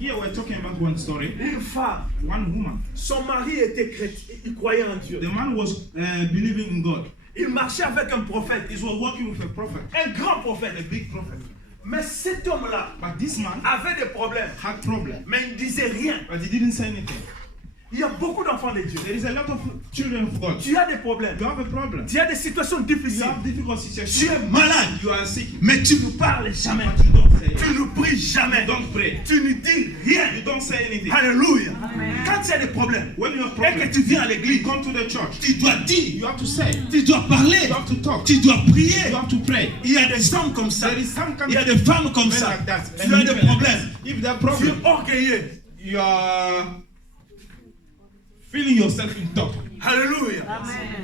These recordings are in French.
Here we're talking about one story. Une femme, One woman. son mari était chrétien, il croyait en Dieu. The man was believing in God. Il marchait avec un prophète, He was working with a prophet, un grand prophète. a big prophet. Mais cet homme-là But this man avait des problèmes, had problem, mais il ne disait rien. but he didn't say anything. Il y a beaucoup d'enfants de Dieu. There is a lot of children of God. Tu as des problèmes, You have a problem. tu as des situations You difficiles, have difficult tu situations. es malade, You are sick. mais tu ne parles jamais, But you don't say it. tu ne pries jamais, You don't pray. tu ne dis rien. You don't say anything. Alléluia. Quand tu as des problèmes When you have et que problems, tu viens à you l'église, come to the church. tu dois dire, You have to say. tu dois parler, You have to talk. tu dois prier. You have to pray. Il y a des hommes comme ça, There is some kind il y a of des femmes comme men ça. like that. Tu as des problèmes, If there are tu es problems, orgueilleux. you are feeling yourself in top. Alléluia.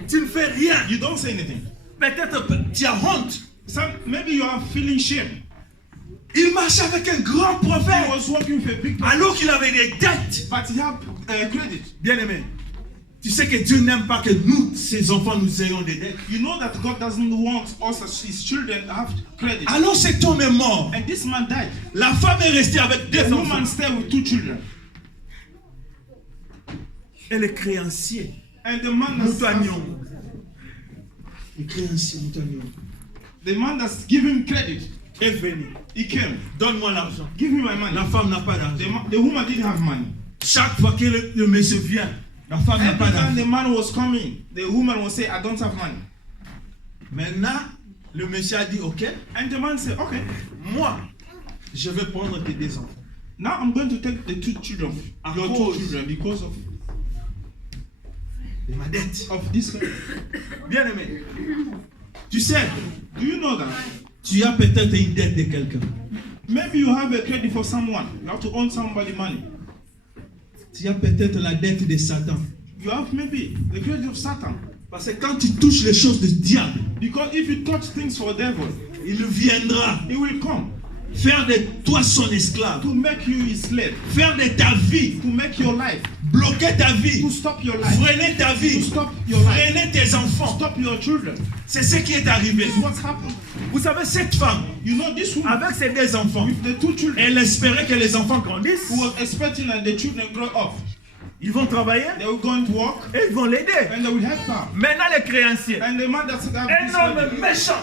Tu ne fais rien. You don't say anything. Peut-être tu as honte. Maybe you are feeling shame. Il marchait avec un grand He prophète was working with a big prophet, alors qu'il avait des dettes. but he had credit. Bien aimé, tu sais que Dieu n'aime pas que nous, ses enfants, nous ayons des dettes. You know that God doesn't want us as his children to have credit. Alors cet homme est mort. And this man died. La femme est restée avec The deux enfants. woman stayed with 2 children. Et le créancier, And the man Moutagnon. Le créancier, Moutagnon, the man that's giving him credit, est venu. he came. Donne-moi l'argent. Give me my money. La femme n'a pas d'argent. The woman didn't have money. Chaque fois que le monsieur vient, la femme n'a Every pas time d'argent. the man was coming, the woman would say, I don't have money. Maintenant, le monsieur a dit, ok, And the man said, okay, moi, je vais prendre tes deux enfants. now I'm going to take the 2 children, À your cause 2 children, because de ma dette. of this. Bien aimé, tu sais, Do you know that? tu as peut-être une dette de quelqu'un. Maybe you have a credit for someone. You have to owe somebody money. Tu as peut-être la dette de Satan. You have maybe the credit of Satan. Parce que quand tu touches les choses du diable, Because if you touch things for devil, il viendra he will come faire de toi son esclave, to make you his slave, faire de ta vie, to make your life, bloquer ta vie, to stop your life, freiner ta to vie, stop your life, freiner tes enfants. stop your children. C'est ce qui est arrivé. What's happened? Vous savez, cette femme, You know this woman avec ses deux enfants, with the 2 children elle espérait que les enfants grandissent. who was expecting that the children grow up. Ils vont travailler They will go into work et ils vont l'aider. and they will help her. Maintenant, les créanciers, And the man that's got un this homme credit, méchant,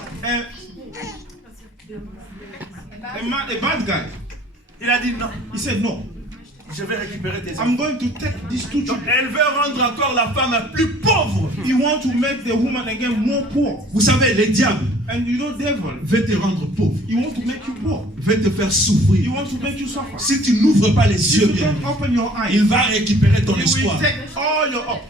a bad guy, il a dit non, he said, no, je vais récupérer tes enfants. I'm going to take these 2 Donc, children. elle veut rendre encore la femme plus pauvre. You want to make the woman again more poor. Vous savez, le diable And you know devil, veut te rendre pauvre, he wants to make you poor. veut te faire He souffrir. wants to make you suffer. Si tu n'ouvres pas les If yeux you bien, don't open your eyes, il va récupérer ton he will espoir. take all your up.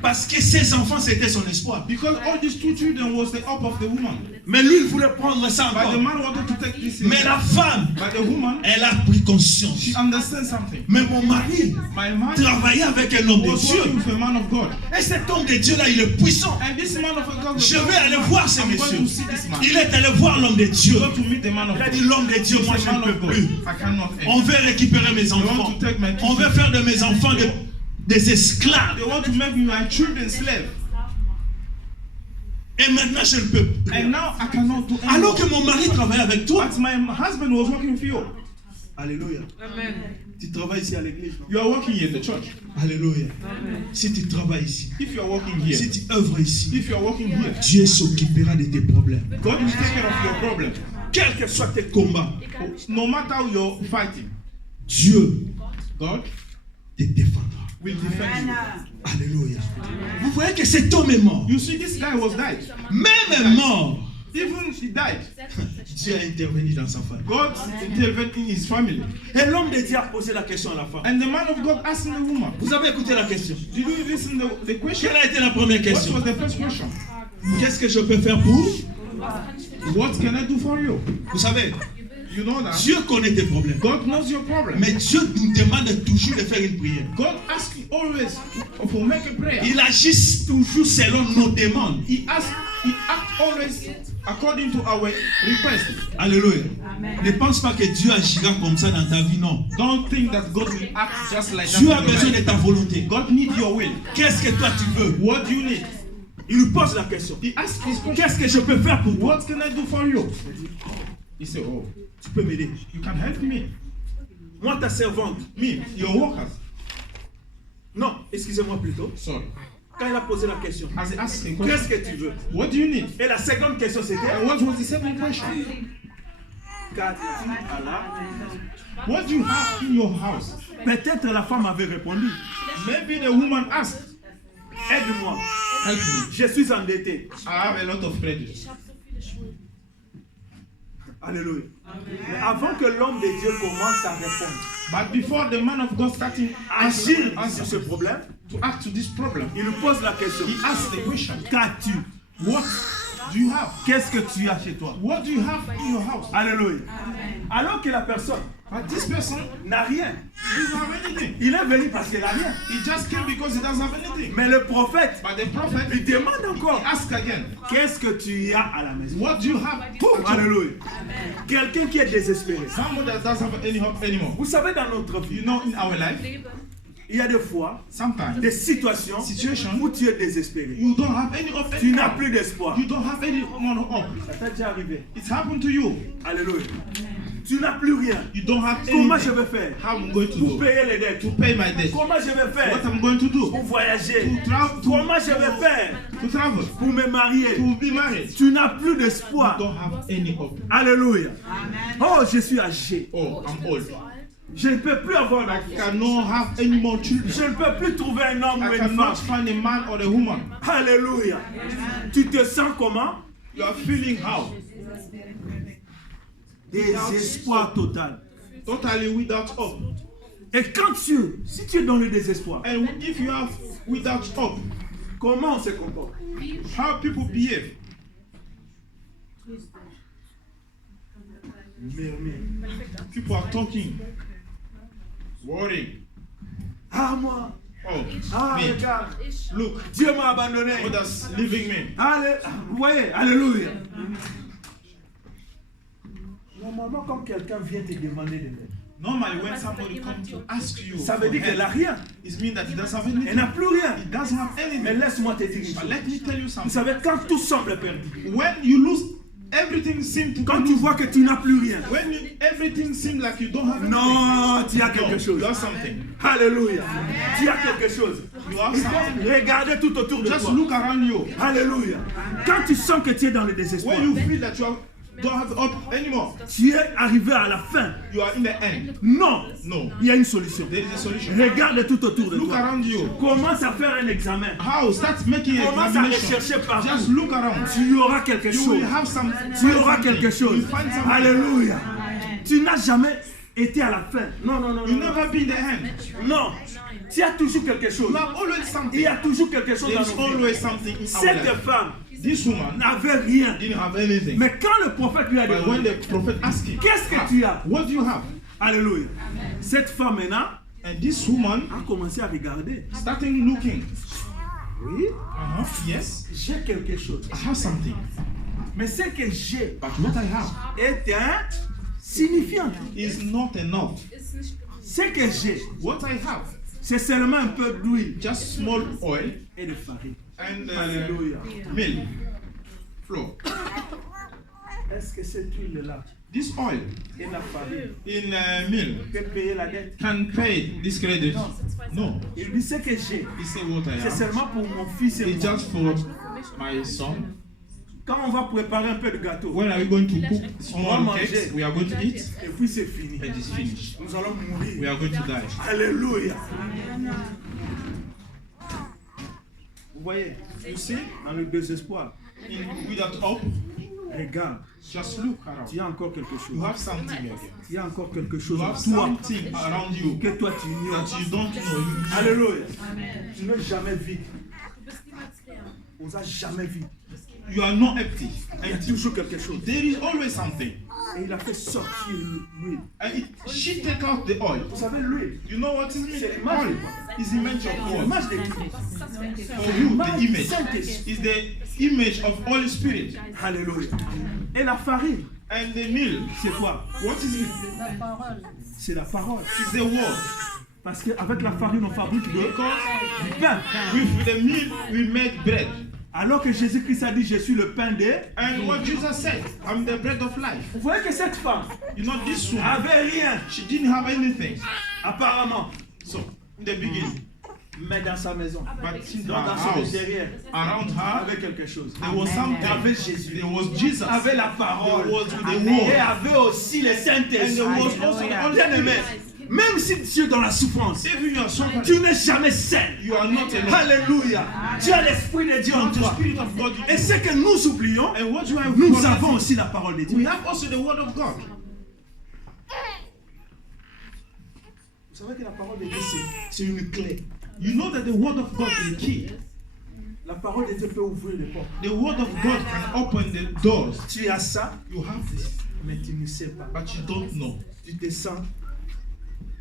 Parce que ses enfants, c'était son espoir. Because all these 2 children was the up of the woman. Mais lui, il voulait prendre ça But the encore. man wanted to take this. Mais la femme, But the woman, elle a pris conscience. she understands something. Mais mon mari My man travaillait avec un homme de was Dieu. working with a man of God. Et cet homme de Dieu-là, il est puissant. And this man of God, Je vais aller voir ce I'm going to monsieur. see this man. Il est allé voir l'homme de Dieu. I'm going to meet the man of Il a God. dit, l'homme de Dieu, moi He's je a man ne of peux God. plus. I cannot On end. veut récupérer mes enfants. On veut faire de mes enfants des esclaves. They want to make my children slave. Et maintenant, je ne peux plus. And now I cannot do anything. Alors que mon mari travaille avec toi. But my husband was working with you. Alléluia. Amen. Tu travailles ici à l'église. You are working here in the church. Alléluia. Amen. Si tu travailles ici, If you are working here, si tu œuvres ici, if you are working here, Dieu s'occupera de tes problèmes. God will take care of your problem. Quels que soient tes combats, No matter how you're fighting, Dieu God te défendra. will defend you. Alléluia. Vous voyez que cet homme est mort. You see, this guy was died. Même mort, Even he died. Dieu a intervenu dans sa famille. God intervened in his family. Et l'homme de Dieu a posé la question à la femme. And the man of God asked the woman, Vous avez écouté la question. did you listen to the question? Quelle a été la première What question? was the first question? Qu'est-ce que je peux faire pour? What can I do for you? Vous savez, You know that. Dieu connaît tes problèmes. God knows your problem. Mais Dieu nous demande toujours de faire une prière. God asks you always to make a prayer. Il agit toujours selon nos demandes. He acts always according to our request. Alléluia. Ne pense pas que Dieu agira comme ça dans ta vie, non. Don't think that God will act just like that. Dieu a in your besoin life. de ta volonté. God needs your will. Qu'est-ce que toi tu veux? What do you need? Il lui pose la question. He asks this question. Qu'est-ce que je peux faire pour toi? What can I do for you? He said, oh, Tu peux m'aider. you can help me. Moi, ta servante. Me, your workers. Non, excusez-moi plutôt. Sorry. Quand il a posé la question, As I asked a qu'est-ce question, que tu veux? what do you need? Et la seconde question, c'était And what was the second question? qu'as-tu à la... What do you have in your house? Peut-être la femme avait répondu, Maybe the woman asked, aide-moi, help me. je suis endetté. I have a lot of credit. Alléluia. Mais avant que l'homme de Dieu commence à répondre, But before the man of God started agir answer sur ce problème, to act to this problem, il nous pose la question. he asked the question, Qu'as-tu? what do you have? Qu'est-ce que tu as chez toi? What do you have in your house? Alléluia. Alors que la personne But this person n'a rien. doesn't have anything. Il est venu parce qu'il n'a rien. He just came because he doesn't have anything. Mais le prophète But the prophet, lui demande he encore, asked again, qu'est-ce que tu as à la maison? what do you have? Alléluia. Quelqu'un qui est désespéré. Somebody that doesn't have any hope anymore. Vous savez, dans notre vie, You know, in our life, il y a des fois, sometimes des situations situation où tu es désespéré. you don't have any hope Tu n'as anymore. plus d'espoir. You don't have any more hope. Ça t'est déjà arrivé. It's happened to you. Alléluia. Tu n'as plus rien. You don't have Comment je anything. vais faire How I'm going to pour do? payer les dettes? To pay my debt. Comment je vais faire What I'm going to do? pour voyager? To travel. Comment je vais faire To travel. pour me marier? To be married. Tu n'as plus You d'espoir. don't have any hope. Alléluia. Oh, je suis âgé. Oh, I'm old. Je ne peux plus avoir I d'enfant. cannot have any more children. Je ne peux plus trouver un homme ou I une cannot femme. find a man or a woman. Alléluia. Tu te sens comment? You are feeling how? Désespoir total. Totally without hope. Et quand si tu es dans le désespoir, And if you have without hope, comment on se comporte? how people behave? Murmure. People are talking, worrying. Ah, moi. Oh, Ah, me. regarde. Look, Dieu m'a abandonné. others leaving me. Allez, vous voyez, alléluia. Normalement, quand quelqu'un vient te demander de l'aide, Normally, when somebody comes to ask you, ça veut for dire qu'elle n'a help, rien. it means that he doesn't have Elle anything. n'a plus rien. He doesn't have Mais anything. laisse-moi te dire une But chose. let me tell you Vous something. savez, quand tout semble perdu, When you lose, everything seems to quand be tu vois que tu n'as plus rien, when everything seems like you don't have anything. non, tu as No, quelque chose. you have something. Alléluia. Tu as quelque chose. You have Il something. faut regarder tout autour de Just toi. look around you. Alléluia. Quand tu sens que tu es dans le désespoir, When you feel that don't have hope anymore, tu es arrivé à la fin. you are in the end. Non, No, il y a une solution. there is a solution. Regarde tout autour de Look toi. around you. Commence à faire un examen. How? Start making an Commence à examination. rechercher partout. Just look around. Tu auras quelque You chose. will have some. Tu auras quelque You chose. will find something. Alléluia. Tu n'as jamais été à la fin. Non, non, non. You non. never be in the end. Non. Tu as toujours quelque chose. You have always Il something. y a toujours quelque chose There dans is nos vies. always something in our Cette life. femme This woman n'avait rien. didn't have anything. Mais quand le prophète lui a But when demandé, the prophet asked him, qu'est-ce que tu as? what do you have? Alléluia. Cette femme maintenant And this woman a commencé à regarder. starting looking. Oui, Yes, j'ai quelque chose. I have something. Mais ce que j'ai But what I have est insignifiant. is not enough. Ce que j'ai, What I have, c'est seulement un peu d'huile just small oil et de farine. and Alléluia. milk, flour. Est-ce que cette huile-là This oil et la farine in milk peut payer la dette? can pay this credit. No, Il dit ce que j'ai, he said what I c'est have. seulement pour mon fils et It's moi. just for my son. Quand on va préparer un peu de gâteau, When are we going to cook On va small manger. cakes? We are going to eat. et puis c'est fini. It is finished. Nous allons We mourir. are going to die. Alléluia. Vous voyez, You see, dans le désespoir, without hope, regarde, just look around. tu as encore quelque chose. You have something again. Il y a encore quelque You chose en have toi something around you que toi tu ignores. that you don't know. Alléluia. Tu n'es jamais vide. On n'a jamais vide. You are not empty. Il y a toujours quelque chose. There is always something. Et il a fait sortir l'huile. And she take out the oil. Vous savez, l'huile, You know what is c'est mean? l'image Oil de quoi? is the image of God. L'image de Christ. For you, the image Saint-Esprit. is the image of Holy Spirit. Alléluia. Et la farine, And the milk, c'est quoi? what is it? C'est la parole. It's the word. Parce qu'avec la farine, on fabrique du Because pain. with the milk we make bread. Alors que Jésus-Christ a dit, je suis le pain de... And what Jesus said, I'm the bread of life. Vous voyez que cette femme You know, this woman, avait rien, she didn't have anything. apparemment, So, in the beginning, mais dans sa maison, but in her dans son house, intérieur, around her, avait quelque chose. there was something. Avait Jésus, There was Jesus. avait la There parole, was the et word. avait aussi le And there Saint-Esprit. was also the Holy Bien-aimé, Spirit. même si tu es dans la souffrance, If you are suffering, tu n'es jamais seul. you are not alone. Alléluia. Tu as l'Esprit de Dieu en You have the toi. Spirit of God in Et you. ce que nous oublions, And what you have nous forgotten, avons aussi la parole de Dieu. we have also the word of God. Vous savez que la parole de Dieu, c'est une clé. You know that the word of God is the key. La parole de Dieu peut ouvrir les portes. The word of God can open the doors. Tu as ça, You have this, mais tu ne sais pas. but you don't know. Tu te sens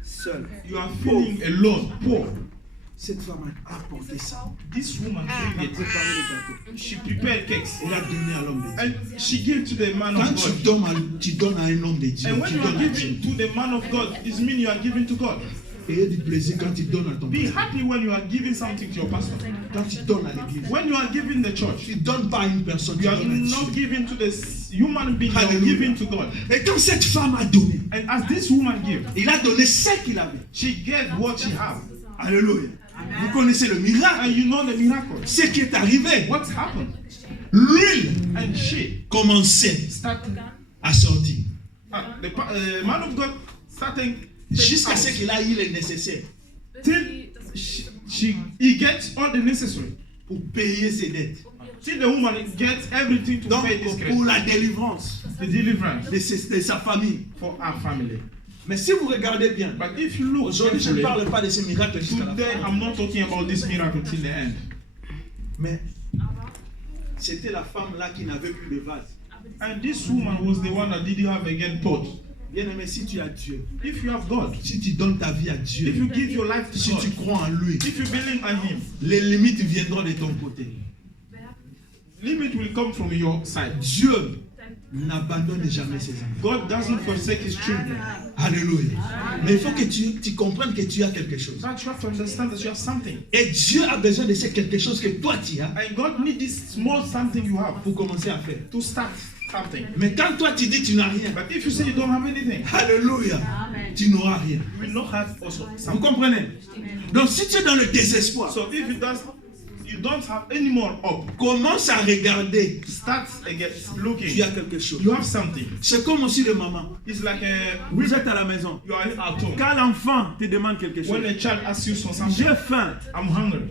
seul. You are feeling alone, poor. Cette femme a apporté ça. This woman Elle a gave it. préparé les gâteaux. She prepared cakes Elle a donné à l'homme de Dieu. and she gave to the man Quand of God. tu donnes à un homme de Dieu, And when tu you are donnes à Dieu. giving to the man of God, it means you are giving to God. Ayez du plaisir quand tu donnes à ton Be pasteur. happy when you are giving something to your pastor. Quand tu donnes à l'église. When you are giving the church, Tu ne donnes pas à une personne, tu you are donnes à not Dieu. giving to the human being, you are Hallelujah. giving to God. Et quand cette femme a donné, And as this woman gave, il a donné ce qu'il avait. she gave what she had. Alléluia. Vous connaissez le miracle. And you know the miracle. Ce qui est arrivé, What happened? l'huile And she commençait started, à sortir. the man of God started Jusqu'à ce qu'il a eu le nécessaire till he gets all the necessary. pour payer ses dettes. Till the woman gets everything to Donc, pay this pour credit. la délivrance The deliverance de sa famille. for our family. Mais si vous regardez bien, But if you look aujourd'hui, je ne carefully, parle pas de ce miracle jusqu'à la today fin. I'm not talking about this miracle till the end. Mais c'était la femme là qui n'avait plus de vase. And this woman was the one that didn't have again pot. Bien aimé, si tu as Dieu, If you have God, si tu donnes ta vie à if Dieu, you give your life to si God, tu crois en lui, if you believe in Him, les limites viendront de ton côté. limit will come from your side. Dieu n'abandonne jamais ses enfants. God doesn't forsake His children. Alléluia. Mais il faut que tu comprennes que tu as quelque chose. But you have to understand that you have something. Et Dieu a besoin de ce quelque chose que toi tu as And God needs this small something you have pour commencer à faire. to start something. Mais quand toi tu dis tu n'as rien, But if you say you don't have anything, alléluia, tu n'auras rien. you will not have also Vous something. comprenez? Donc si tu es dans le désespoir, So if you don't have any more hope, commence à regarder. start again Tu looking. as quelque chose. You have something. C'est comme aussi les mamans. It's like Vous êtes à la maison. you are at home. Quand l'enfant te demande quelque chose, When a child asks you for something, j'ai faim. I'm hungry.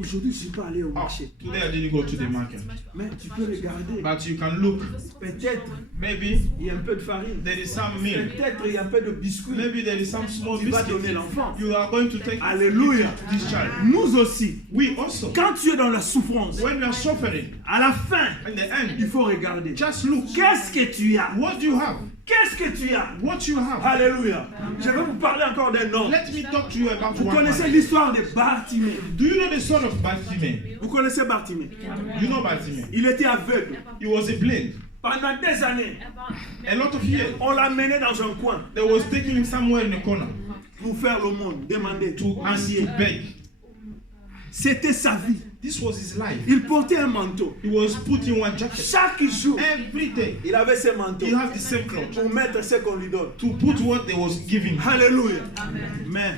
Aujourd'hui, je ne suis pas allé au Oh, marché. today I didn't go to the market. Mais tu peux regarder. But you can look. Peut-être Maybe il y a un peu de farine. there is some milk. Peut-être il y a un peu de biscuits. Maybe there is some small Tu vas biscuit. donner l'enfant. You are going to take Alléluia. this child. Nous aussi, We also, quand tu es dans la souffrance, when we are suffering, à la fin, in the end, il faut regarder. just look. Qu'est-ce que tu as? What do you have? Qu'est-ce que tu as? What you have. Alléluia. Je vais vous parler encore d'un homme. Let me talk to you about Vous one connaissez man. l'histoire de Bartimée. Do you know the son of Bartimaeus? Vous connaissez Bartimée. You know Bartimaeus. Il était aveugle. He was a blind. Pendant des années, A lot of years. on l'a mené dans un coin They was taking him somewhere in the corner pour faire le monde, demander, to ask, to beg. C'était sa vie. This was his life. Il portait un manteau. He was putting one jacket. Chaque jour, Every day, il avait ce manteau he had the same cloth pour mettre ce qu'on lui donne. to put what they was giving him. Alléluia. Mais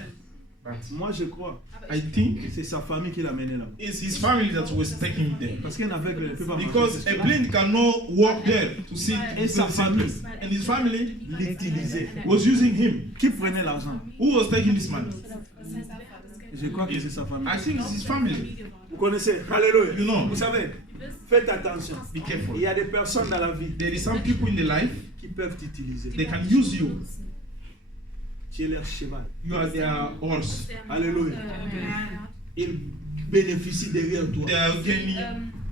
But moi, je crois I think que c'est sa famille qui l'a mené là. it's his family that was taking him there. Parce qu'un aveugle ne peut pas marcher. Because c'est a sûr. blind cannot walk there to see Et sa the same famille place. And his family l'utilisait. was using him. Qui prenait l'argent? Who was taking this money? Je crois que c'est sa famille. I think it's his family. Vous connaissez? Alléluia. You know. Vous savez, faites attention. Be careful. Il y a des personnes dans la vie There is some people in the life, qui peuvent t'utiliser. they can use you. Tu es leur cheval. You are their horse. Alléluia. Ils bénéficient derrière toi. They are gaining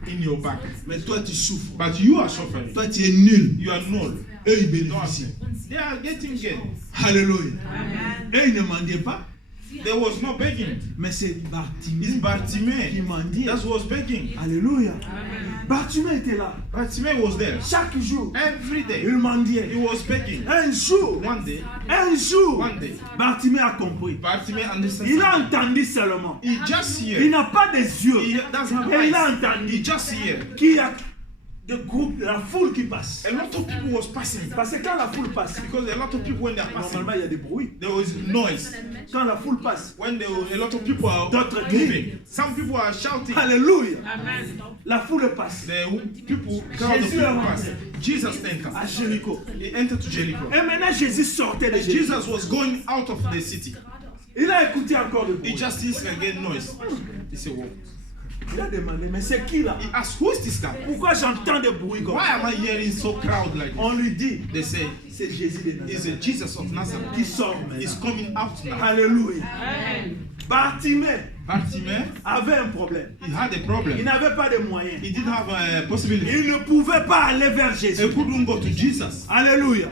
in your back. Mais toi tu souffres. But you are suffering. Toi tu es nul. You are null. Eux ils No bénéficient. They are getting gain. Alléluia. Eux ils ne mendiaient pas. There was no begging. Mais c'est It's Bartimée qui Bartimaeus mendiait. that was begging. Alléluia. Bartimée était là. Bartimaeus was there. Chaque jour, Every day, il mendiait. he was begging. Un jour, One day, One day, Bartimée a compris. Bartimaeus understood. Il a entendu seulement. He just Il hear. n'a pas des yeux. He doesn't have Et il a eyes. entendu He just hear. qu'il y a des groupes, la foule qui passe. A lot of people was passing. Parce que quand la foule passe, Because a lot of people, when they are passing, normalement il y a des bruits. there was noise. Quand la foule passe, When a lot of people are D'autres moving, some people are shouting. alléluia. La foule passe. The people, crowd of Jésus people est pass. rentré Jesus à entered. Jéricho. He entered to Jericho. Et maintenant Jésus sortait de Jéricho. Jesus was going out of the city. Il a écouté encore le He bruit. just hears again noise. He said, "Whoa." Il a demandé, mais c'est qui là? He asked, "Who is this guy? Pourquoi j'entends des bruits comme Why ça? am I hearing so crowd like this?" On lui dit, They say, c'est Jésus de "It's Nazareth a Jesus of Nazareth. qui sort He's maintenant. coming out now." Alléluia. Bartimée Bartimaeus, avait un problème. he had a Il problem. n'avait pas de moyens. He didn't have a possibility. Il ne pouvait pas aller vers He Jésus. couldn't go to Jesus. Alléluia.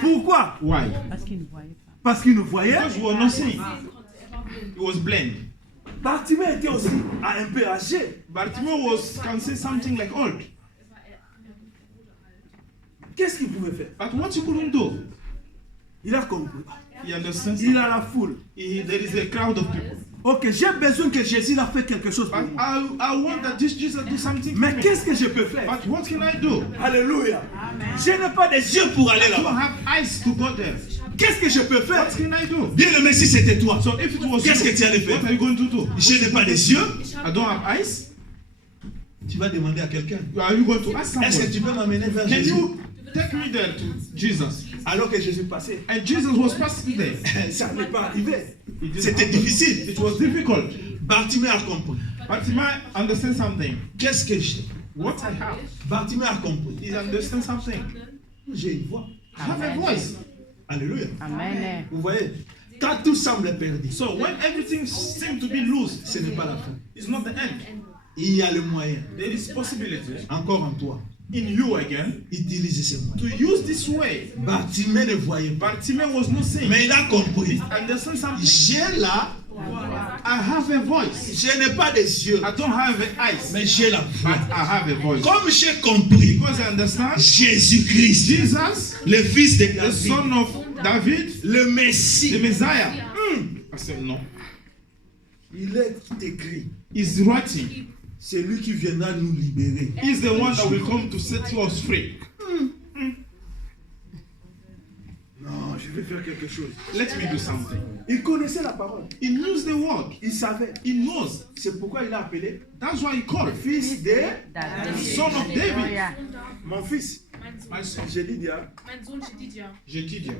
Pourquoi? Why? Parce qu'il ne voyait pas. Parce qu'il ne voyait. Because he was not seeing. He was blind. Bartimée était aussi un peu âgé. Bartimaeus was, can say something like old. Qu'est-ce qu'il pouvait faire? But what he couldn't do, Il a compris. he understands. Il a la foule. There is a crowd of people. Ok, j'ai besoin que Jésus a fait quelque chose pour But moi. I want that this Jesus do something for Mais me. qu'est-ce que je peux faire? But what can I do? Alléluia. Je n'ai pas des yeux pour aller I don't là-bas. have eyes to go there. Qu'est-ce que je peux faire? What can I do? Bien-aimé, si c'était toi, So if it was qu'est-ce que tu allais what faire? are you going to do? Je n'ai pas des yeux. I don't have eyes. Tu vas demander à quelqu'un. Are you going to ask Est-ce que someone? tu peux m'amener vers Can Jésus? you take me there to Jesus? Alors que Jésus passait. And Jesus was passing there. Ça n'est pas arrivé. It didn't C'était happen. difficile. It was difficult. Bartimée a compris. Bartimaeus understand something. Qu'est-ce que j'ai? What I have. Bartimée a compris. He understands something. J'ai une voix. I have a voice. Alléluia. Amen. Vous voyez, quand tout semble perdu, So when everything seems to be loose, ce n'est pas la fin. it's not the end. Il y a le moyen, There is possibility encore en toi, in you again utilise ces moyens. to use this way. Bartimée ne voyait pas, Bartimaeus was not saying. mais il a compris. Understand something? J'ai là, I have a voice. je n'ai pas des yeux, I don't have eyes, mais j'ai la but voix. I have a voice. Comme j'ai compris, Because I understand Jésus-Christ, Jesus, le fils de the David, son of David, le the Messie, Messiah. I said no. il est écrit, He's writing. c'est lui qui viendra nous libérer. He's the one that will come to set us free. Non, je vais faire quelque chose. Let me do something. Il connaissait la parole, He knows the word. il savait. He knows. C'est pourquoi il a appelé That's why he called fils de son of David. Alléluia. mon fils. My son. J'ai dit il Mein Sohn Jedidia. Je dis Dieu.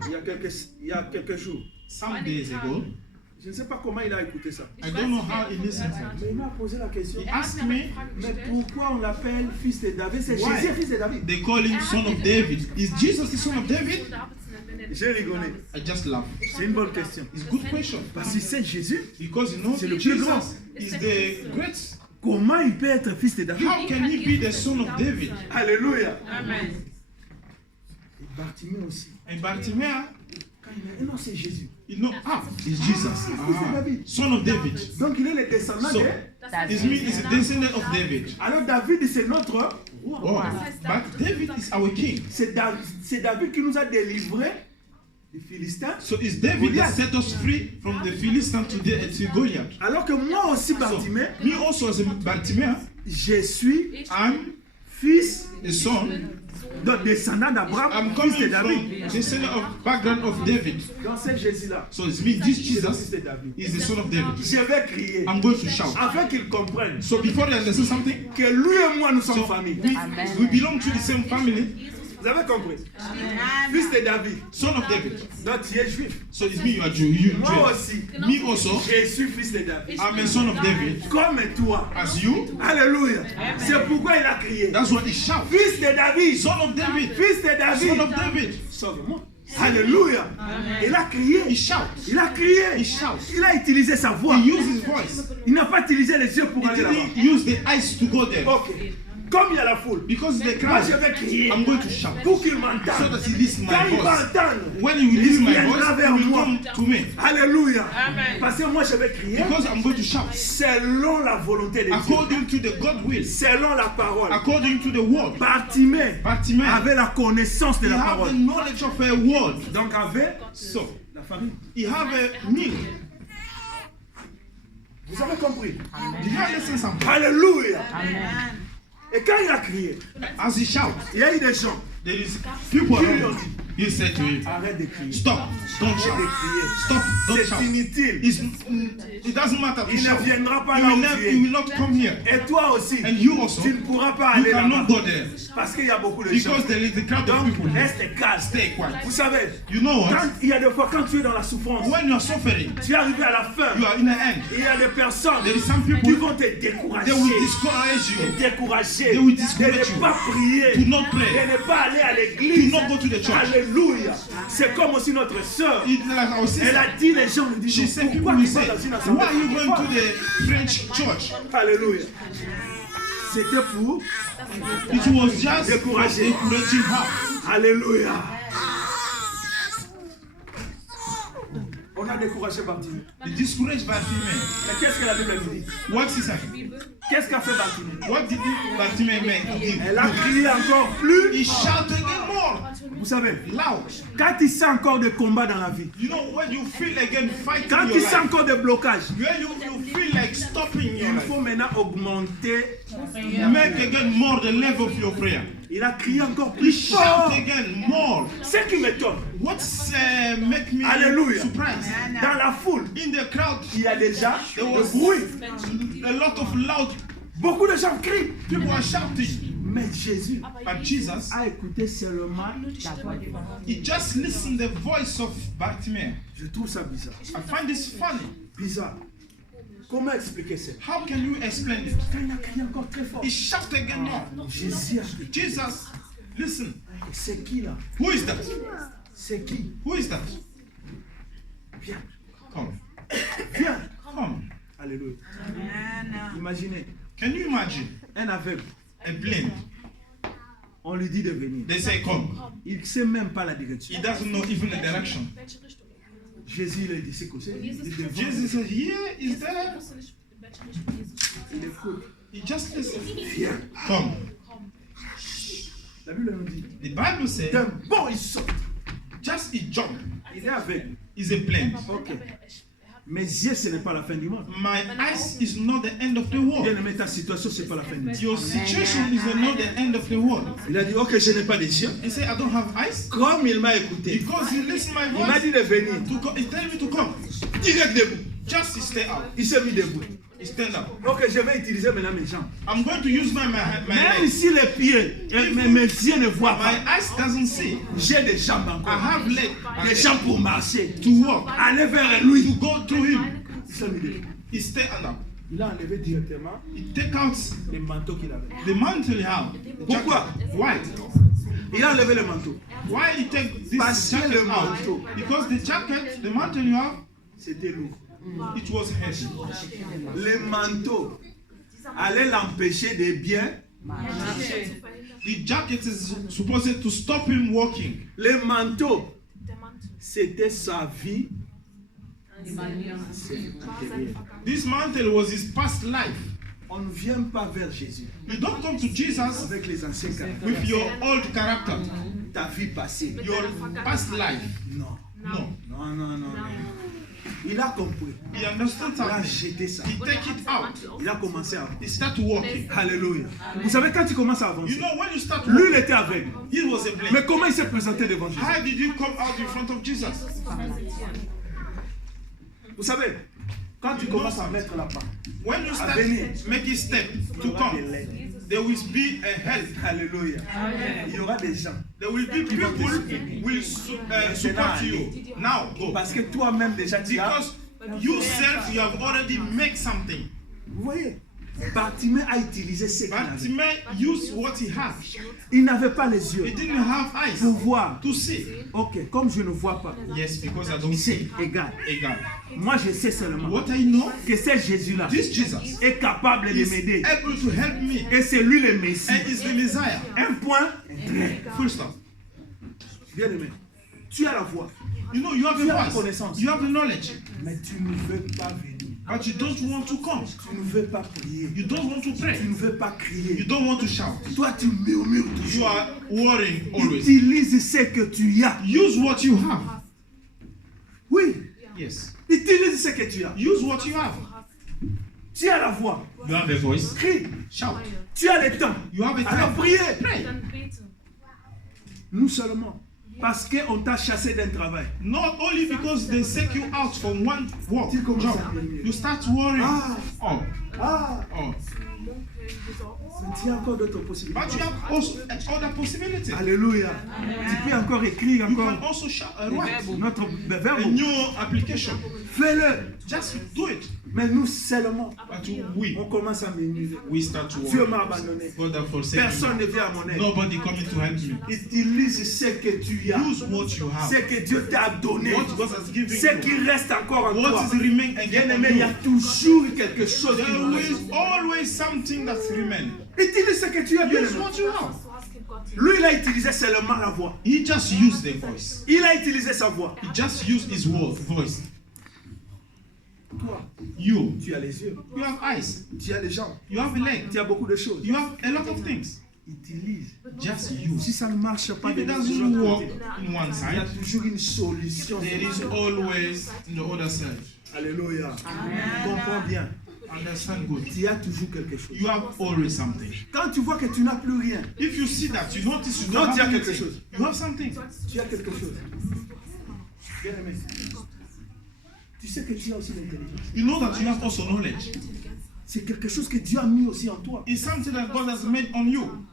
y a quelques jours. Some days ago, Je ne sais pas comment il a écouté ça. I don't know how he listened. Mais il m'a posé la question. He asked me, Mais pourquoi on l'appelle fils de David? C'est Why? Jésus, fils de David. they call him son of David. Is Jesus the son of David? J'ai rigolé. I just laugh. C'est une bonne question. It's a good question. Parce que c'est Jésus. Because you know, C'est le plus grand. Jesus is the great. Comment il peut être fils de David? How can he be the son of David? Alléluia. Amen. Et Bartimée aussi. And Bartimaeus, Quand il a... Non, c'est Jésus. you know, it's Jesus. Son of David. Donc il est le descendant So, de... it means he's a descendant of David. Alors David, c'est notre roi. Oh, but David is our king. C'est David qui nous a délivrés des Philistins. So it's David that set us free from the Philistines to Goliath. Alors que moi aussi, So, Bartimée, me also as a Bartimaeus, je suis I'm fils a son. de descendant d'Abraham, I'm fils de coming David. from descendant of background of David. Donc c'est Jésus-là. So it's me, this C'est le fils Jesus de David. is the son of David. Je vais crier I'm going to shout. afin qu'ils comprennent So before they understand something, que lui et moi nous sommes so famille. we belong to the same family, Vous avez compris? Fils de David. son of David. Donc tu es juif. So it's me, you are Jew, you Moi Jew. aussi, Me also, je suis fils de David. I'm a son of David. Comme toi. As you, Alléluia. C'est pourquoi il a crié. that's what he shout. Fils de David. Son of David. Fils de David. Son of David. Sauve-moi. Alléluia. Il a crié. He shout. Il a crié. He shouts. Il a utilisé sa voix. He used his voice. Il n'a pas utilisé les yeux pour He aller là-bas. didn't use the eyes to go there. Ok. Comme il y a la foule, Because the moi crowd, je vais crier I'm going to shout pour qu'il so m'entende. that he listens Quand my il va voice. entendre, When he will listen my viendra voice, vers he will moi. come to me. Alléluia. Parce que moi je vais crier Because I'm going to shout selon la volonté de Dieu, according to the God will, selon la parole. according to the word. Bartimée Bartimaeus, avait la connaissance de he la have the parole. knowledge of a word. Donc avait So la famille. he have a meal. Vous avez compris? Did you understand something? Alléluia. Et quand il a crié, As he shout, il y a eu des gens. there is people around him. He said to him, Arrête de crier. stop, don't Arrête de shout. crier. Stop, don't C'est shout. inutile. It doesn't matter to Il ne shout. viendra pas He là will, où never, tu he es. will not come here. Et toi aussi, And you also, tu ne pourras pas you aller là-bas. cannot go there. Parce qu'il y a beaucoup de gens. Because there is a crowd of Donc, people here. reste calme. Stay quiet. Vous savez, You know quand, what? il y a des fois quand tu es dans la souffrance, When you are suffering, tu es arrivé à la fin, you are in the end. il y a des personnes There is some qui people, vont te décourager. they will discourage Te you. décourager They will de discourage ne you. pas prier, To not de pray. ne pas aller à To l'église. not go to the church. Alléluia. C'est comme aussi notre sœur. It's like our Elle sister. a dit, les gens lui She disent, said, people pourquoi will tu vas say, dans une assemblée? why are you going to the French church? Alléluia. C'était pour It was just Décourager. encouraging her. Alléluia. On a découragé Bartimée. The discouraged Bartimaeus. Mais qu'est-ce que la Bible nous dit? What is that? Qu'est-ce qu'a fait Bartimée? What did Bartimaeus make? Elle a crié encore plus. He shouted again more Vous savez, loud. quand il sent encore des combats dans la vie, You know, when you feel again fighting quand your il sent life, encore des blocages, when you feel like stopping your il life, faut maintenant augmenter. make again more the level of your prayer. Il a crié encore He plus shout fort. again more. Ce qui m'étonne, What's make me Alléluia. surprised? dans la foule, In the crowd, il y a déjà there le was bruit. a lot of loud Beaucoup de gens crient. people are shouting. Mais Jésus But Jesus, a écouté seulement la voix. he just listened the voice of Bartimaeus. Je trouve ça bizarre. I find this funny. Bizarre. Comment expliquer ça? How can you explain it? Quand il a crié encore très fort, He shouted again more. Jésus a dit, Jesus, listen. c'est qui là? Who is that? C'est qui? Who is that? Viens, Come. viens. Come. Alléluia. Imaginez, Can you imagine un aveugle, a blind? on lui dit de venir. They say come. Il ne sait même pas la direction. He doesn't know even the direction. Jésus il dit, c'est quoi? Il dit, devant. Jesus said, here is there. Il écoute. He just listen. Viens. Come. La Bible nous dit, The Bible says, d'un bond il saute. just he jump. Il est aveugle. He's a blind. Ok. Mes yeux, ce n'est pas la fin du monde. My eyes is not the end of the world. Bien aimé, ta situation, ce n'est pas la fin du monde. Your situation is not the end of the world. Il a dit, ok, je n'ai pas des yeux. He said, I don't have eyes. Comme il m'a écouté, Because he listened my il m'a voice. dit de venir. He tell me to come. Direct debout. Just he stay out. Il s'est mis debout. He stand up. Ok, je vais utiliser maintenant mes jambes. I'm going to use my Même legs. si les pieds, mes yeux ne voient My pas, eyes doesn't see. j'ai des jambes I encore. have legs. Des jambes pour marcher. To walk. Aller vers lui. To go to him. Il s'est mis debout. He stay up. Il a enlevé directement He take out les manteaux qu'il avait. the mantle he have. The Pourquoi? jacket. Why? Il a enlevé le manteau. Why he take this Parce que jacket le out? manteau, Because the jacket, the mantle you have, c'était lourd. it was heavy. Le manteau allait l'empêcher de bien. The jacket is supposed to stop him walking. Le manteau, c'était sa vie. This mantle was his past life. On ne vient pas vers Jésus You don't come to Jesus avec les anciens caractères. with your old character, Ta vie passée. your past life. Non. No. Non, non, non, non. Il a compris. He understands Il a something. jeté ça. He take it out. Il a commencé à He start walking. Alléluia. Vous savez, quand il commence à You avancer, know, when you start lui, il walking, était aveugle. he was a blind. Mais comment il s'est présenté devant Jésus? How did you come out in front of Jesus? Vous savez, quand tu commences à mettre la main, When you start venir. making step il y to aura come, des lettres. there will be a help. Alléluia. Il y aura des gens. There will be people will support you. Now go. Parce que toi-même déjà, tu as. Because yourself, you have already made something. Vous voyez? Bartimée a utilisé ce qu'il avait. Bartimaeus used what he had. Il n'avait pas les yeux He didn't have eyes pour voir. to see. Ok, comme je ne vois pas, Yes, because I don't c'est see. égal. Egal. Moi, je sais seulement What I know, que c'est Jésus-là this Jesus est capable de is m'aider. able to help me Et c'est lui le Messie. and is the Messiah. Un point, un trait. Full stop. Bien aimé, tu as la voix, You know, you have Tu as la the voice, connaissance. you have the knowledge, mais tu ne veux pas venir. but you don't want to come. Tu ne veux pas prier. You don't want to Tu pray. ne veux pas You crier. don't want to shout. Toi, tu murmures You toujours. are worrying always. Utilise ce que tu as. Use what you have. Oui, Yes. utilise ce que tu as. Use what you have. Tu as la voix. You have a voice. Crie. Shout. Tu as le temps. You have a Alors time. priez. Pray. Nous seulement. Parce qu'on t'a chassé d'un travail. Not only because they take you out from one work Tu commences job, à pleurer. you start worrying. Ah. Oh, Ah, oh. mais tu as encore d'autres possibilités. But you have also other possibilities. Alléluia. Tu peux encore écrire You can encore also write notre a verbe. new application. Fais-le. Just do it. Mais nous seulement, But we commence à murmurer. start to Dieu worry. m'a abandonné. God has forsaken Personne me. ne vient à mon aide. Nobody coming to help me. Utilise ce que tu as. Use what you Ce have. que Dieu t'a donné. What God has given Ce you. qui reste encore en What toi. is remain Bien again aimé, il y a in toujours quelque chose qui nous There reste. is always something that's remain. Utilise ce que tu as, bien Use aimé. what you have. Lui, il a utilisé seulement la voix. He just used the voice. Il a utilisé sa voix. He just used his voice. Toi, You tu as les yeux. have eyes. Tu as les jambes. You have a leg. Tu as beaucoup de choses. You have a lot of things. Utilise. Just Si use. ça ne marche pas If de it l'autre doesn't work côté, in one il y a side, toujours une solution. there is always in the other side. Alléluia. Comprends bien. Understand good. Tu as toujours quelque chose. You have always something. Quand tu vois que tu n'as plus rien, If you see that, you notice you Non, don't tu as have quelque anything. chose. You have something. tu as quelque chose. Bien aimé. Tu sais que tu as aussi l'intelligence. You know that you have also knowledge. C'est quelque chose que Dieu a mis aussi en toi. It's something that God has made on you.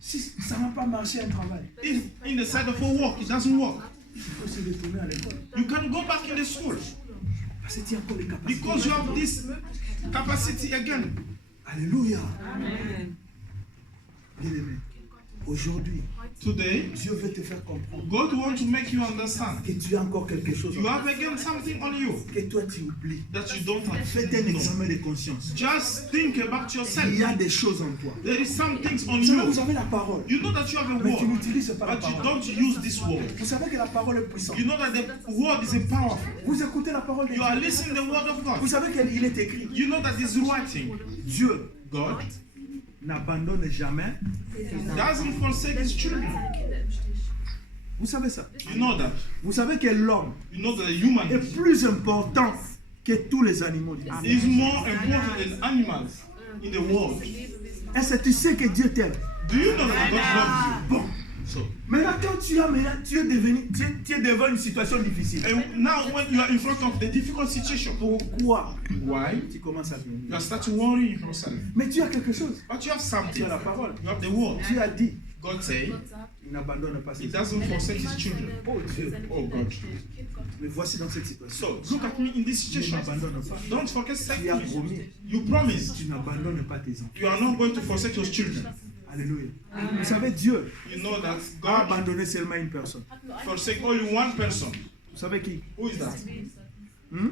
Si ça n'a pas marché un travail, If in the side of a work, it doesn't work. tu peux se retourner à l'école. You can go back in the school Parce que tu as encore les capacités. because you have this capacity again. Alléluia. Bien aimé. Aujourd'hui, Today, Dieu veut te faire comprendre God wants to make you understand. que tu as encore quelque chose. You have again something on you Que toi tu oublies. that you don't have. Fais un No. examen de conscience. Just think about Il y yourself. a des choses en toi. There is some things on Vous savez, you. vous avez la parole. You know that you have a Mais tu word, n'utilises pas la but you parole. don't use this word. Vous savez que la parole est puissante. You know that the word is a powerful. Vous écoutez la parole de You are Dieu. listening the word of Vous God. savez qu'il est écrit. You know that it's writing. Dieu God n'abandonne jamais. doesn't forsake his children. Vous savez ça. You know that. Vous savez que l'homme You know that the human est plus important que tous les animaux. is more important than animals in the world. Est-ce que tu sais que Dieu t'aime? Do you know that God loves Bon. you? So, Maintenant, quand tu es devant une situation difficile. and now when you are in front of the difficult situation, Pourquoi why? tu commences à You venir? are starting worrying yourself. Mais tu as quelque chose. But you have Tu something. as la parole. You have the word. Tu as dit, God say il n'abandonne pas ses He enfants. doesn't forsake his children. Oh Dieu. Oh God. Mais voici dans cette situation. So look at me in this Tu situation. n'abandonnes pas. Don't forget Tu as sacrifice. promis. You promised Tu n'abandonnes pas tes enfants. you are not going to forsake your children. Alléluia. Vous savez, Dieu You know that a God abandonné seulement une personne. forsake only one person. Vous savez qui? Who is that? Hmm?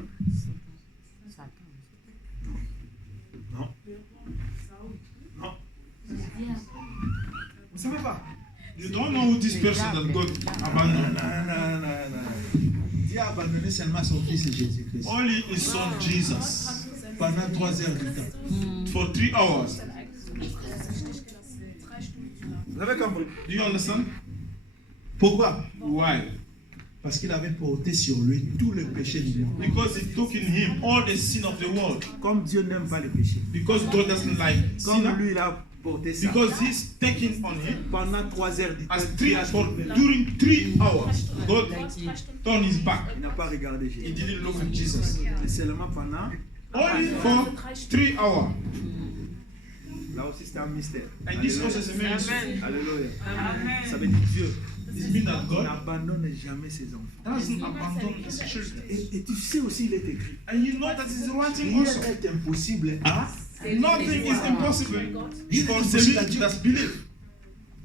Non. Non. Vous savez pas? You don't know who this person that God abandoned. Non. Dieu a abandonné seulement son fils Jésus-Christ. Only his son Jesus. Pendant 3 heures du temps. For 3 hours. Vous avez compris? Do you understand? Pourquoi? Why? Parce qu'il avait porté sur lui tous les péchés du monde. Because he took in him all the sin of the world. Comme Dieu n'aime pas les péchés. Because God doesn't like Comme sinner. lui, il a porté ça. Because he's taking on him Pendant 3 heures du temps, as Dieu a for trouvé là. during 3 hours. God turned his back. Il n'a pas regardé He Jésus. didn't look at Jesus. Mais seulement pendant. Only for 3 hours. Là aussi, c'est un mystère. And this also is a mystery. Alléluia. Ça veut dire Dieu It means that God n'abandonne jamais ses enfants. doesn't abandon his children. Et tu sais aussi, il est écrit. And you know that it's writing Rien also. n'est impossible à Nothing is impossible Rien for n'est celui impossible à Dieu. that believe.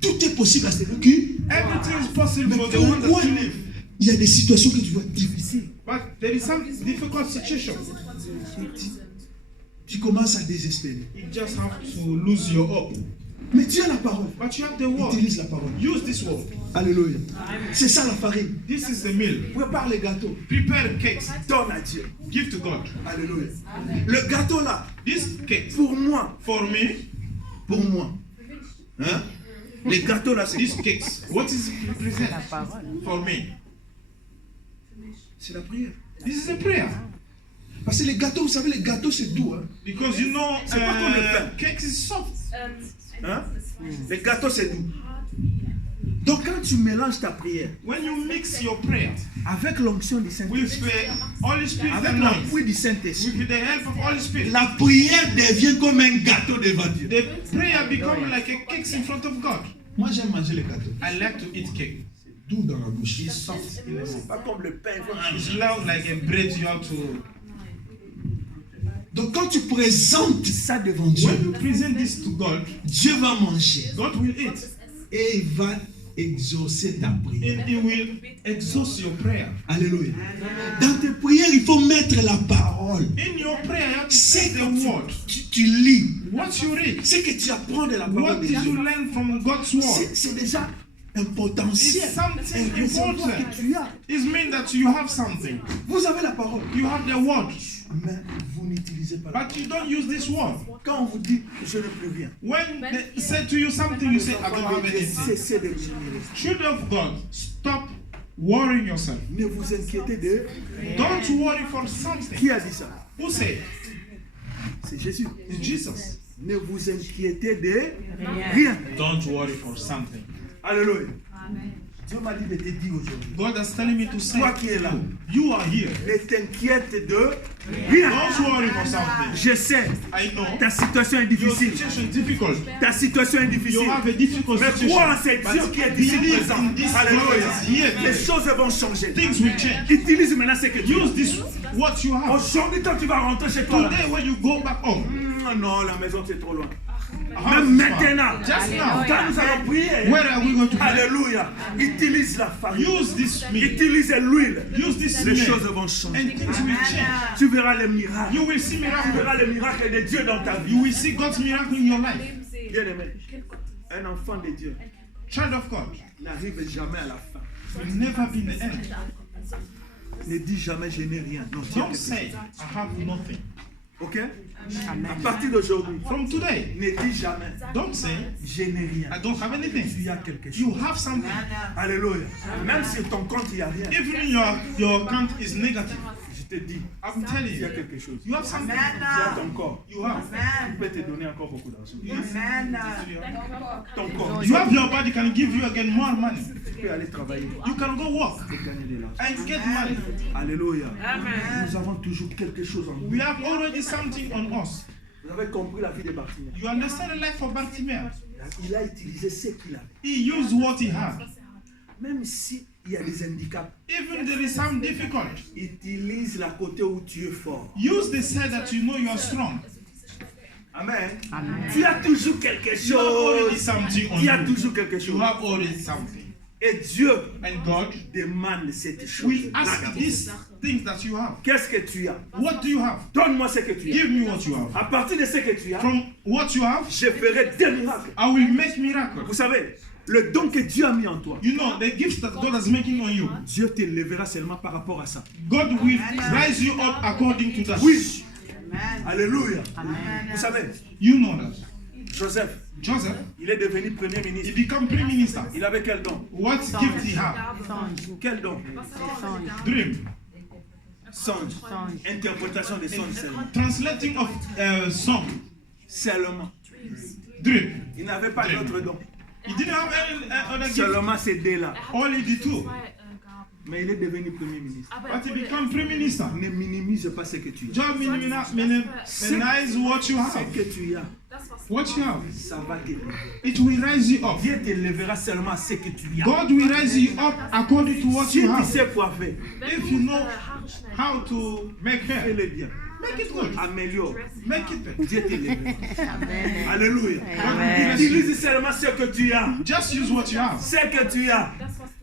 Tout est possible à celui qui. Everything is possible Mais for the one that pourquoi believe. il y a des situations que tu vois difficiles. But there is some difficult situation. Tu commences à désespérer. You just have to lose your hope. Mais tu as la parole. But you have the word. Utilise la parole. Use this word. Alléluia. C'est ça la farine. This is the meal. Prépare les gâteaux. Prepare cakes. Donne à Dieu. Give to God. Alléluia. Le gâteau là, This cake pour moi, for me. hein? Les gâteaux là, c'est These cakes. What is it represent for me? c'est la prière. This is a prayer. Parce que les gâteaux, vous savez, les gâteaux c'est doux. Hein? Because you know, C'est pas comme le pain. cakes is soft. Hein? Les gâteaux c'est doux. Donc quand tu mélanges ta prière When you mix your prayer avec l'onction du Saint-Esprit, with the Holy Spirit avec and l'appui du Saint-Esprit, with the help of Holy Spirit, la prière devient comme un gâteau devant Dieu. the prayer become like a cake in front of God. Moi j'aime manger les gâteaux. I like to eat cake. Doux dans la bouche. It's soft in the mouth. Pas comme le pain. It's loud like a bread you have to. Donc quand tu présentes ça devant Dieu, When you present this to God, Dieu va manger God will eat. et il va exaucer ta prière. And He will exhaust your prayer. Alléluia. Dans tes prières, il faut mettre la parole. In your prayer, you have to C'est say que the word. tu lis. What you read. C'est que tu apprends de la parole What de did you Dieu. learn from God's word? C'est déjà un potentiel. It's something Un réservoir important. que tu as. It means that you have something. Vous avez la parole. You have the word. Mais vous n'utilisez pas la But you don't use this word. parole. Quand on vous dit je n'ai plus rien, When they say to you something, you say, I don't have anything. cessez de murmurer. Children of God, stop worrying yourself. Ne vous inquiétez de. Don't worry for something. Qui a dit ça? Who said? C'est Jésus. It's Jesus. Ne vous inquiétez de rien. Don't worry for something. Alléluia. Dieu m'a dit de te dire aujourd'hui. God is telling me to say, Toi qui es là, you are here. ne t'inquiète de rien. Don't worry for something. Je sais, I know ta situation est your difficile. situation is difficult. Ta situation est You difficile. have a difficult Mais situation. crois en ce Dieu qui est ici believe présent. in this God Alléluia. that is here Les today. choses vont changer. Things will change. Utilise maintenant ce que tu as. Use this what you have. Aujourd'hui, quand tu vas rentrer chez toi, là, Today when you go back home. non, la maison c'est trop loin. House Même is far. maintenant, Just now. quand nous allons prier, Where are we going to pray? alléluia, utilise la farine, Use this meal. utilise l'huile. Use this Les meal. choses vont changer. And things will change. Tu verras les miracles. You will see Tu miracles. verras les miracles de Dieu dans ta vie. You will see God's miracle in your life. Bien aimé, un enfant de Dieu Child of God, n'arrive jamais à la fin. will never be the end. Ne dis jamais je n'ai rien. Non, dis Don't quelque say, chose. I have nothing. Ok? À partir d'aujourd'hui, From today, ne dis jamais don't say, je n'ai rien. I don't have anything. Tu as quelque chose. You have something. Alléluia. Même sur ton compte, il n'y a rien. Even your account is negative. Je te dis, I'm telling il y a you, quelque chose. you have something. Tu as ton corps. You have. Il peut te donner encore beaucoup d'argent. You Ton corps. have your body can give you again more money. Tu peux aller travailler You can go work et gagner de l'argent. and get money. Alléluia. Nous avons toujours quelque chose en nous. We have already something on us. Vous avez compris la vie de Bartimée. You understand the life of Bartimaeus? Il a utilisé ce qu'il avait. He used what he had. Même s'il y a des handicaps, Even there is some difficult. utilise la côté où tu es fort. Use the side that you know you are strong. Amen. Tu as toujours quelque You have already chose. something on Tu as you. toujours quelque You chose. have already something. Et Dieu And God demande cette chose. will ask these things that you have. Qu'est-ce que tu as? What do you have? Donne-moi ce que tu as. Give me what you have. À partir de ce que tu as, From what you have, je ferai des miracles. I will make miracles. Vous savez, le don que Dieu a mis en toi, You know, the gifts that God is making on you, Dieu te lèvera seulement par rapport à ça. God will rise you up according to that. Oui. Alléluia. Vous savez, You know that. Joseph, Joseph, il est devenu premier he ministre. became prime minister. Il avait quel don? What gift he had? Quel don? Dream. Songe. Interprétation des songes seulement. Translating of song. Seulement. Dream. Il n'avait pas d'autre don. He didn't have any other gift. Seulement ces deux-là. Only the two. Mais il est devenu premier ministre. But he became prime minister. Ne minimise pas ce que tu as. Just minimize what you Ce have. que tu as, What you have. ça va t'aider. It will rise you up. Dieu te lèvera seulement à ce que tu as. God will rise you up according to what Si you tu have. sais quoi faire, If you know how to make hair. Fais-le bien. Make it good. Améliore. Make it better. Dieu t'élève. Alléluia. Amen. Utilise seulement ce que tu as. Just use what you have. Ce que tu as.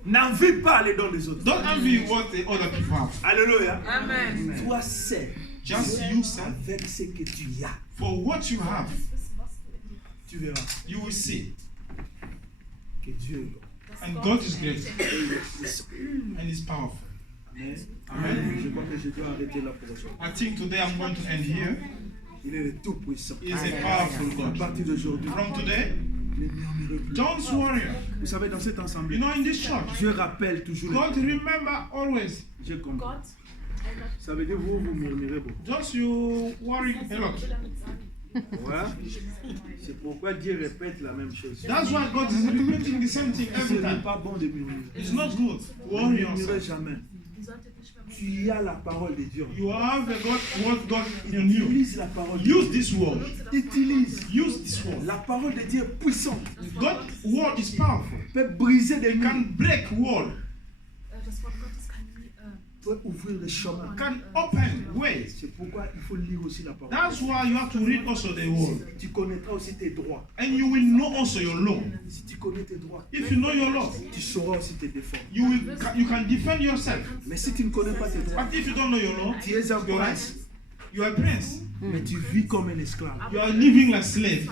N'envie pas les dons des autres. Don't envy what the other people have. Alléluia. Amen. Toi seul. Just use it Avec ce que tu as. for what you have. Tu verras You will see. que Dieu And God is great est puissant. and is powerful. Amen. Amen. Je crois que je dois arrêter là pour aujourd'hui. I think today I'm going to end here. Il est le tout puissant. He is a powerful À God. partir d'aujourd'hui, From today, ne murmurez plus. don't worry. Vous savez, dans cette You assemblée, know, in this church, je rappelle toujours. God remember always. J'ai compris. Ça veut dire vous murmurez beaucoup. Just you worry a lot. Ouais. C'est pourquoi Dieu répète la même chose. That's why God is repeating the same thing Ce every n'est time. pas bon de murmurer. It's not good. Ne Worry murmurez yourself. jamais. Tu as la parole de Dieu. You have the God, what God in you. Utilise la parole de Use Dieu. this word. Utilise. Use this word. La parole de Dieu est puissante. God's word is powerful. Peut briser des It murs. can break wall. Das Wort Gottes kann Peut ouvrir les chemins. Can open ways. C'est pourquoi il faut lire aussi la parole. That's why you have to read also the word. Tu connaîtras aussi tes droits. And you will know also your law. Si tu connais tes droits, If you know your law, tu sauras aussi te défendre. you can defend yourself. Mais si tu ne connais pas tes droits, But if you don't know your law, tu es un your prince, rights, you are a prince. mais tu vis comme un esclave. You are living like slave.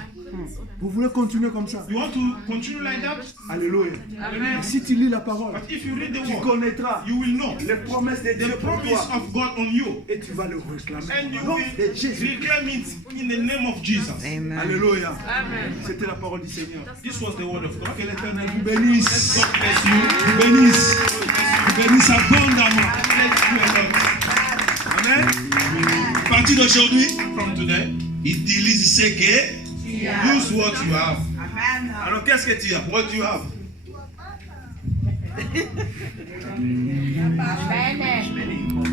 Vous voulez continuer comme ça? You want to continue like that? Alléluia. Amen. Mais si tu lis la parole, But if you read the tu word, connaîtras you will know les promesses de Dieu the pour promise toi of God on you. et tu vas le réclamer. And you Au nom will de Jésus. reclaim it in the name of Jesus. Alléluia. Amen. C'était la parole du Seigneur. This was the word of God. Que l'Éternel vous bénisse. God bless you. Vous bénisse. Vous bénisse abondamment. Thank you a lot. Amen. À partir d'aujourd'hui, From today, utilise ce que. use what you have. Alors qu'est-ce que tu as? What you have. Amen.